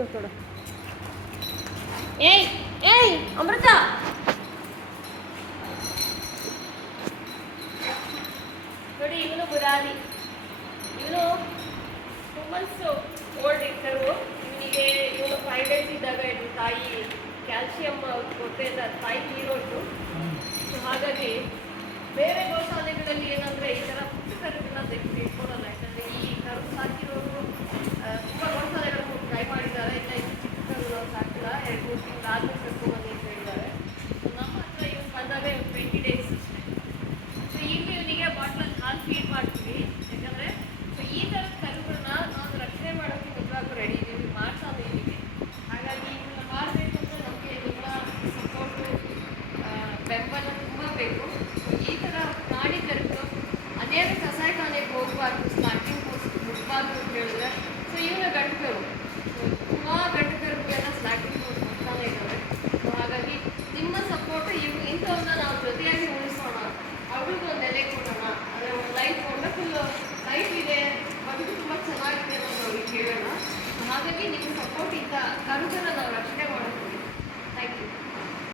लो थोड़ा. ಏಯ್ ಏಯ್ ಅಮೃತ ನೋಡಿ, ಇವನು ಬುರಾಲಿ. ಇವನು 2 months ಓಲ್ಡ್ ಇಟ್ಟರು. ಇವನಿಗೆ ಇವನು 5 days ಇದ್ದಾಗ ಇದು ತಾಯಿ ಕ್ಯಾಲ್ಸಿಯಂ ಕೊಟ್ಟಿದ್ದ ತಾಯಿ ತೀರೋದು. ಸೊ ಹಾಗಾಗಿ ಬೇರೆ ಗೋಶಾಲೆಗಳಲ್ಲಿ ಏನಂದರೆ ಈ ಥರ ಪುಟ್ಟ ಕರುಗಳನ್ನ ತೆಗೆದು ಇಟ್ಕೊಳಲ್ಲ. ಯಾಕಂದರೆ ಈ ಕರು ಸಾಕಿರೋರು ತುಂಬ ಗೋಶಾಲೆಗಳು ಟ್ರೈ ಮಾಡಿದ್ದಾರೆ. ಇಲ್ಲ ಇದು ಚಿಕ್ಕ ಕರು ನಾವು ಸಾಕಿಲ್ಲ, 2-3 ತಿಂಗಳು ಆದ್ಮೇಲೆ ಕರ್ಕೊಂಡ್ಬನ್ನಿ ಅಂತ ಹೇಳಿದ್ದಾರೆ. ಸೊ ನಮ್ಮ ಹತ್ರ ಇವನು ಬಂದಾಗ 20 days ಅಷ್ಟೇ. ಸೊ ಈಗ ಇವನಿಗೆ ಬಾಟ್ಲಲ್ಲಿ ಹಾಲು ಫೀಡ್ ಮಾಡ್ತೀವಿ. ಯಾಕಂದರೆ ಸೊ ಈ ಥರದ ಕರುಗಳನ್ನ ನಾವು ರಕ್ಷಣೆ ಮಾಡೋಕ್ಕೆ ನಿಜವಾಗ್ಲೂ ರೆಡಿ ಇದ್ದೀವಿ, ಮಾಡ್ತಾನೆ ಇದ್ದೀವಿ. ಹಾಗಾಗಿ ಇದನ್ನು ಮಾಡಬೇಕು ಅಂದರೆ ನಮಗೆ ನಿಮ್ಮ ಸಪೋರ್ಟು, ಬೆಂಬಲ ತುಂಬ ಬೇಕು. ಸೊ ಈ ಥರ ನಾಡಿ ಕರುಗಳು ಅನೇಕ ಕಸಾಯಿಖಾನೆಗೆ ಹೋಗಬಾರ್ದು, ಸ್ಲಾಟಿಂಗ್ ಪೋಸ್ಟ್ ಮುಟ್ಬಾರ್ದು ಅಂತ ಹೇಳಿದ್ರೆ, ಸೊ ಇವನ ಗಂಡು ಕರು, ತುಂಬ ಗಂಡು ಕರುಗಳೆಲ್ಲ ಸ್ಲಾಟಿಂಗ್ ಪೋಸ್ಟ್ ಹೋಗ್ತಾನೆ ಇದ್ದಾವೆ. ಸೊ ಹಾಗಾಗಿ ನಿಮ್ಮ ಸಪೋರ್ಟು ಇಂಥವನ್ನ ನಾವು ಜೊತೆಯಾಗಿ ಉಳಿಸೋಣ, ಅವ್ರಿಗೂ ಒಂದು ನೆಲೆ ಕೊಡೋಣ. ಅಂದರೆ ಒಂದು ಲೈಫ್ ವಂಡರ್ಫುಲ್ ಲೈಫ್ ಇದೆ, ಬದುಕು ತುಂಬ ಚೆನ್ನಾಗಿದೆ ಅನ್ನೋದು ಅವ್ರಿಗೆ ಹೇಳೋಣ. ಸೊ ಹಾಗಾಗಿ ನಿಮ್ಮ ಸಪೋರ್ಟ್ ಇಂಥ ಕರುಗಳನ್ನ ನಾವು ರಕ್ಷಣೆ